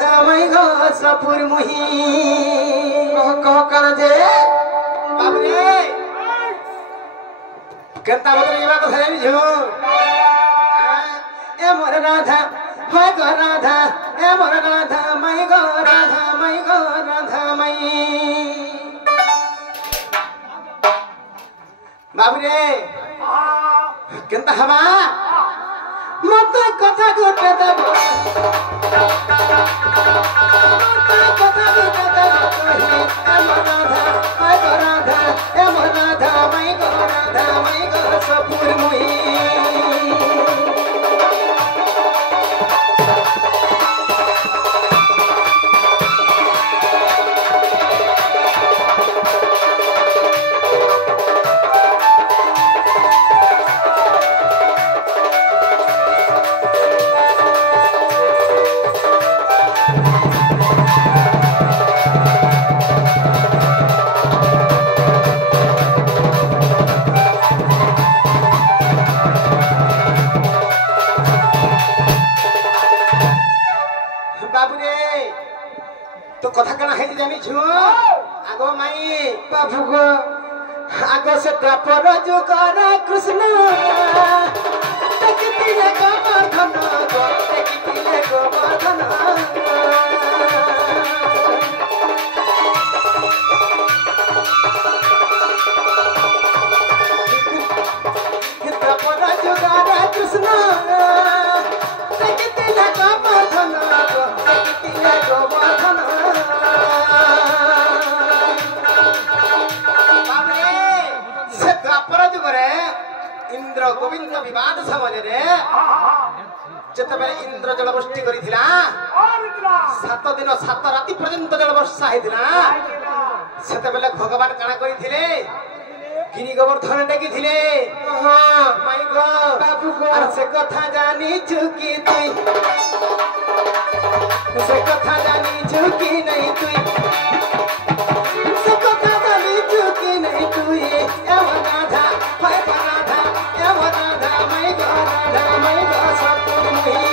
मैं गो सपुर मुही कह कर जे बाबरे केता बदल ये बात है जो ए मोर राधा मैं गो राधा ए मोर राधा मैं गो राधा मैं गो राधा मैं बाबरे केता हवा मत कथा गोटे दब कथा कना है जानी छु आगो माई बाबू को आगो से द्वापर जुगर कृष्ण देखिले गोवर्धन देखिले गोवर्धन द्वापर जुगर कृष्ण देखिले गोवर्धन देखिले गोवर्धन इंद्र गोविंद विवाद समय जिते इंद्र जलवृष्टि करिथिला 7 दिन 7 राति पर्यंत जलवर्षा हेतिला सेते बेले भगवान काना करिथिले गिरि गोवर्धन डेकिथिले हां माई गो बाबू गो से कथा जानी चुकी तुई से कथा जानी चुकी नहीं तुई से कथा जानी चुकी नहीं तुई ए राधा हाय राधा ए राधा मैं गो सपुर मुही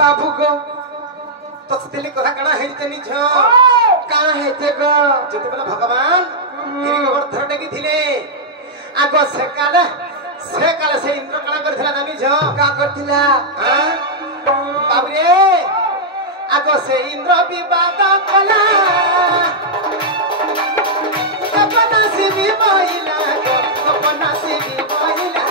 बाबू को तो दिल्ली कथा कणा है तनी छ काना है ते गो जते बेला भगवान गिरि गोवर्धन डेकी थिले आगो से काले से इंद्र काना करथिला जानी छ का करथिला हां बाबू रे आगो से इंद्र विवाद कला सपना से भी महिला सपना से भी महिला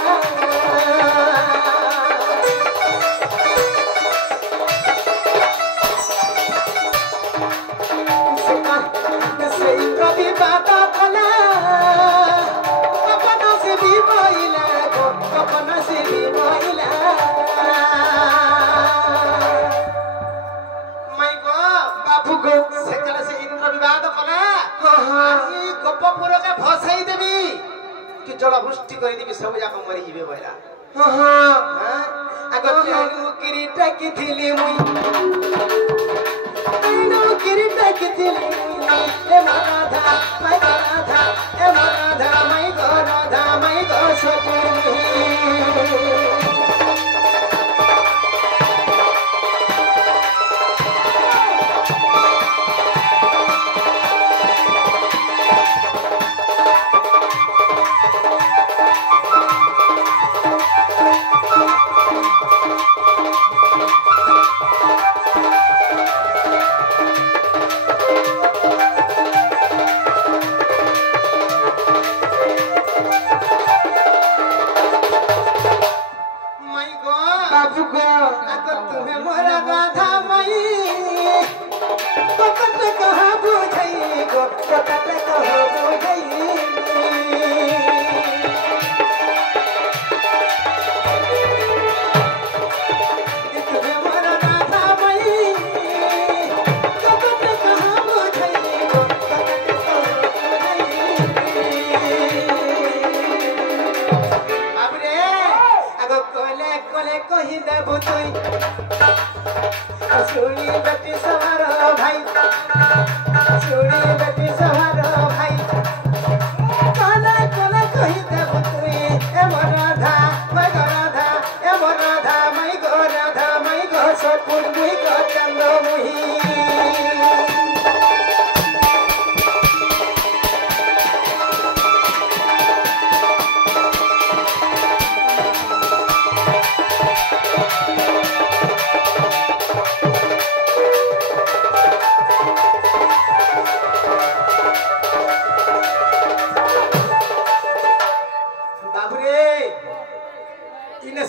जलवृष्टि कर देवी सब जाक मरी जीवे बहला हां हां आगो तेनु किरीटा की थिली मुई तेनु किरीटा की थिली ए राधा मैं राधा ए राधा मैं गो सपुर मुही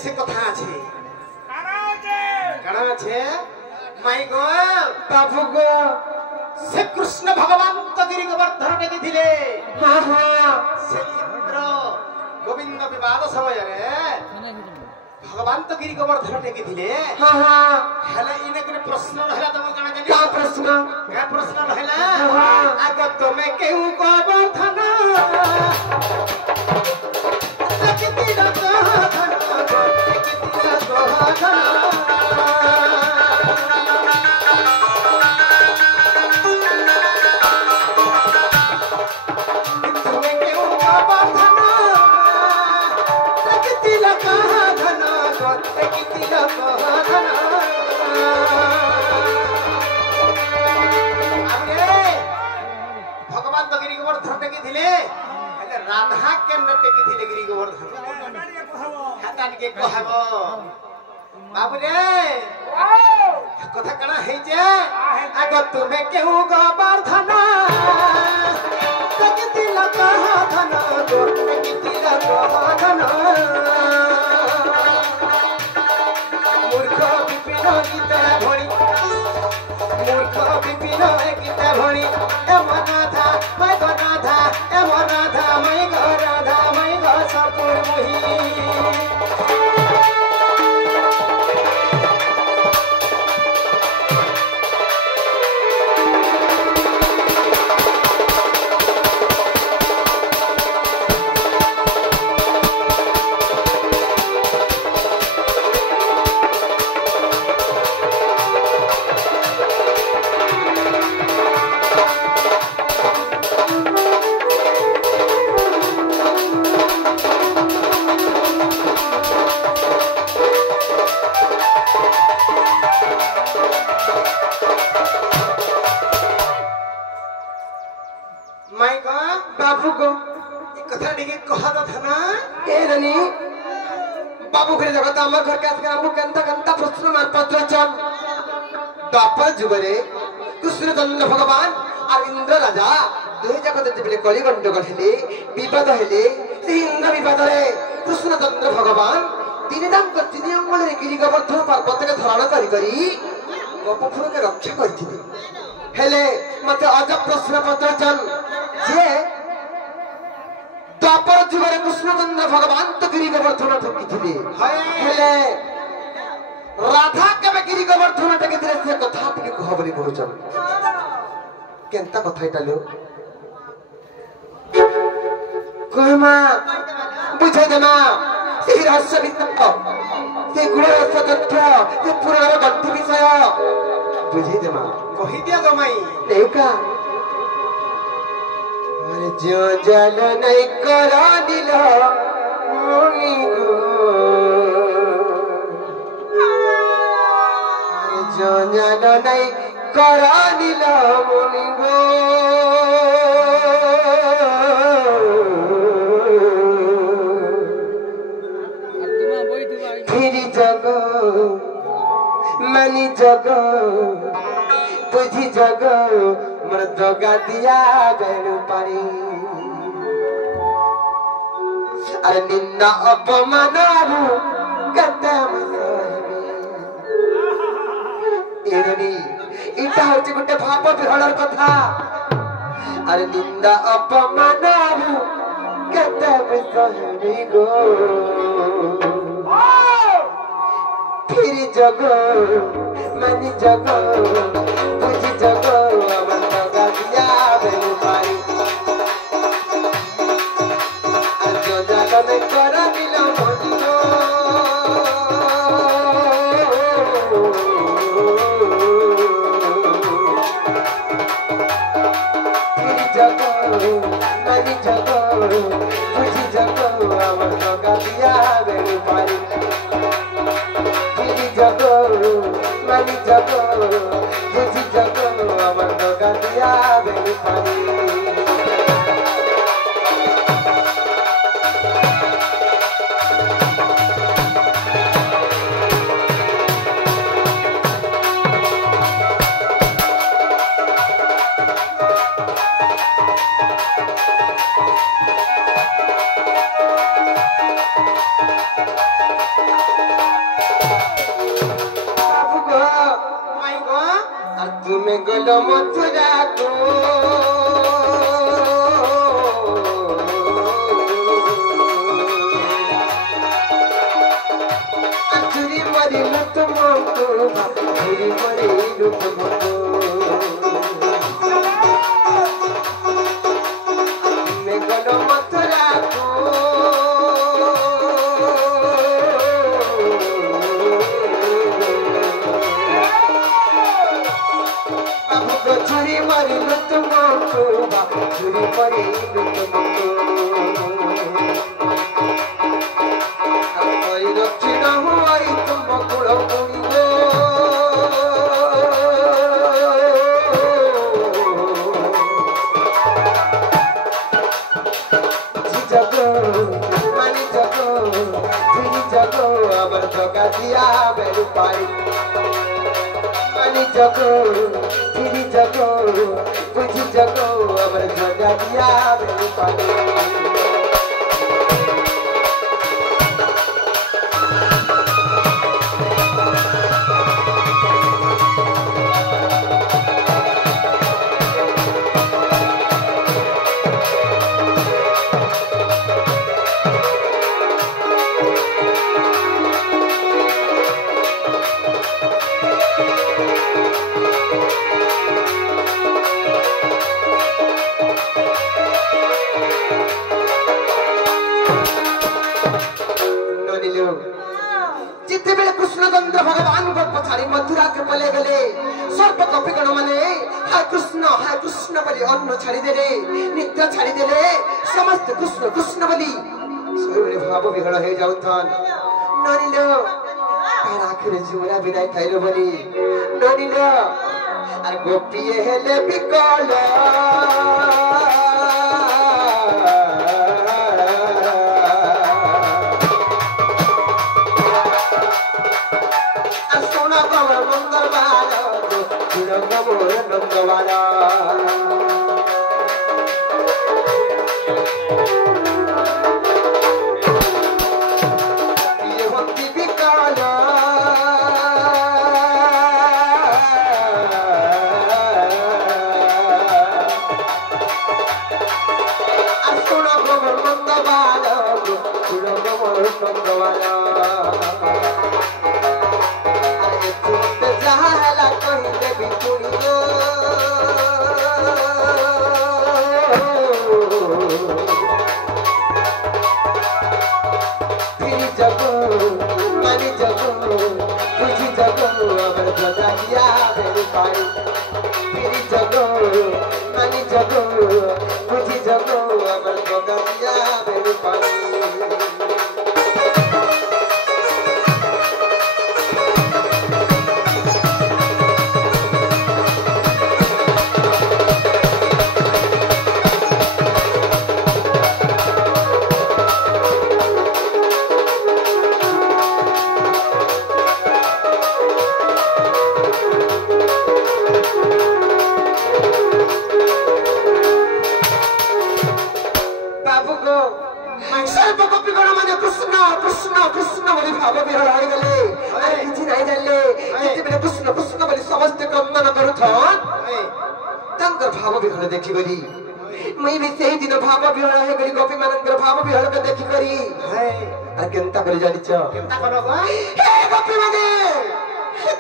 সে কথা আছে কারণ আছে মাই গো বাবু গো সে কৃষ্ণ ভগবান তো গিরি গোবর্ধন ডেকে দিলে সে ইন্দ্র গোবিন্দ বিবাদ সমୟରେ ভগবান তো গিরি গোবর্ধন ডেকে দিলে হেলে ইনে কোন প্রশ্ন রহিলা তম কানা জানি কা প্রশ্ন রহিলা আগ তুমি কেউ গোবর্ধন ডেকে দিলা গোবর্ধন ডেকে দিলা গোবর্ধন ভগবান তো গিরি গোবর্ধন ডেকে দিলে রাধা কেন ডেকে দিলে গিরি গোবর্ধন হাতানকে কহব বাবু রে কথা কানা হইছে আগ তুমি কেউ গোবর্ধন ডেকে দিল গোবর্ধন ডেকে দিল গোবর্ধন মূর্খ বিপিন গীতা ভরি মূর্খ বিপিন গীতা ভরি এমন রাধা মাই গো রাধা এমন রাধা মাই গো রাধা মাই গো সপুর মুহি बाबू घरे जगत आम घर के केंता प्रश्न मान पत्र चल द्वापर जुगरे कृष्णचंद्र भगवान और इंद्र राजा दुई जाक जेबे कली गंडगोल हेले विवाद हेले से इंद्र विवाद रे कृष्णचंद्र भगवान तीन अंगल रे गिरी गोवर्धन पर्वत के धारण करी गोपपुर के रक्षा करथिले हेले मते अजब प्रश्न पत्र चल जे द्वापर जुगरे कृष्णचंद्र भगवान तो गिरी गोवर्धन ठकिथिले हेले राधा केबे गिरी गोवर्धन ठकिथिले से कथा टिके कह बोली कहउछन केनता कथा इटालो कहमा बुझे देना से रहस्य वित्त से गुण रहस्य तथ्य से पुराण गंति विषय बुझे देमा कहि दिया गमाई लेका जो जल नहीं करा दिला मुनि गो जो जल नहीं करा दिला मुनि गो फिर जग मनी जग बुझी जग मन दगा दिया बेणु पारी अरे निंदा अपमान कते एरनी इटा होची गुटे भाप बिहळर कथा अरे निंदा अपमान कते बिसहबी गो फिर जग मनी जग बुझी जग मन दगा दिया बेणु पारी करा दिला मोदिनो फिर जग मनी जग बुझी जग अमर दगा दिया बेणु पारी फिर जग मनी जग बुझी जग अमर दगा दिया बेणु पारी मरी मरी तुमको मरी दक्षिण हुआई तुम कुल मुड़िगो जगो मानी जगो तुझी जगो अमर जगा दिया बेरु पाई मानी जगो तुझी जगो तुझी जगो अमर जगा दिया बेरु पाई कृष्णचंद्र भगवान को पछाड़ी मथुरा के पले गले सर्प कपिगण माने हाय कृष्ण बोली अन्न छाड़ी देले नित्य छाड़ी देले समस्त कृष्ण कृष्ण बोली सबले भाव विहळ हे जाउथन ननिलो तार आखिर जुरा विदाय थाइलो बोली ननिलो आ गोपी हेले बिकल देखी करी मैं भी सही दिन भाव विहळ है करी गोपी मानकर भाव विहळ के देखी करी है आ केनता करी जानि छ केनता करो गो हे गोपी माने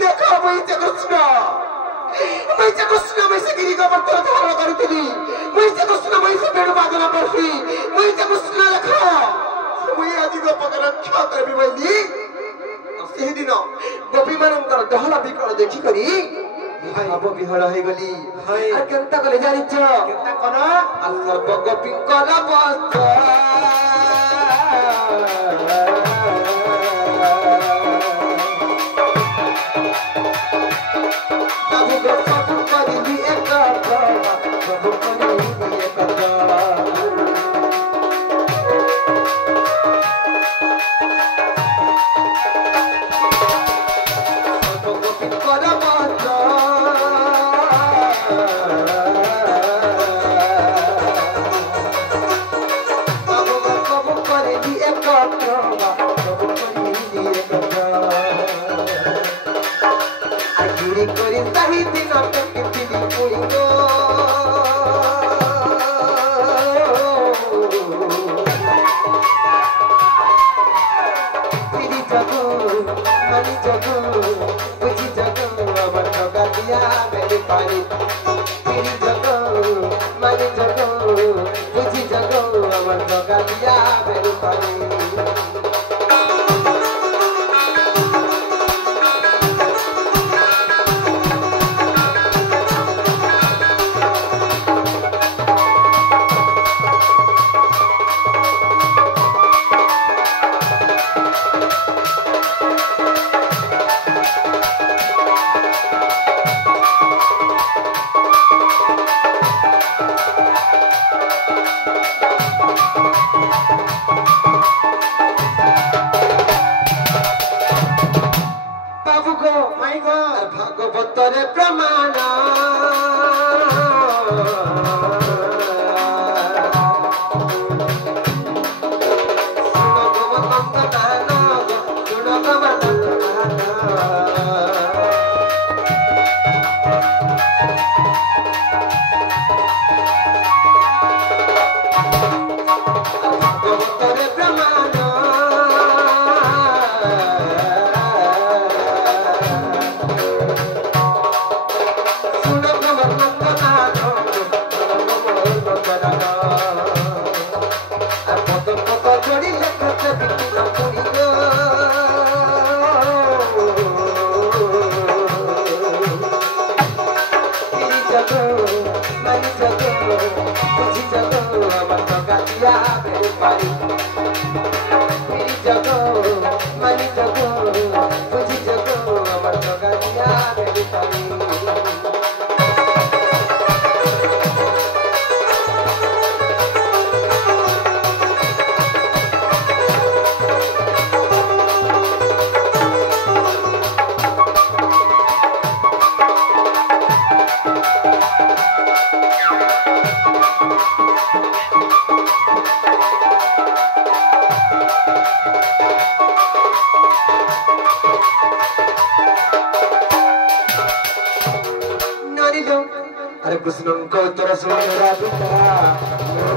देखो मैं से कृष्ण मैं से गिरी गोबर तो धारण करथली मैं से कृष्ण मैं से बेड़ बाजना करथी मैं से कृष्ण देखो मैं आज गो पकर रक्षा करबी बोली सही दिन गोपी मानकर दहला बिकळ देखी करी भाव विहळ हे गली आ केनता कले जानि छ केनता कोन आ सर्व गोपी कला बस बाबू गो सब करी दी एक सब करी दी एक बाबू गो माई गो भागवतरे प्रमाण अरे कृष्ण को तोरा सुंदरा पिता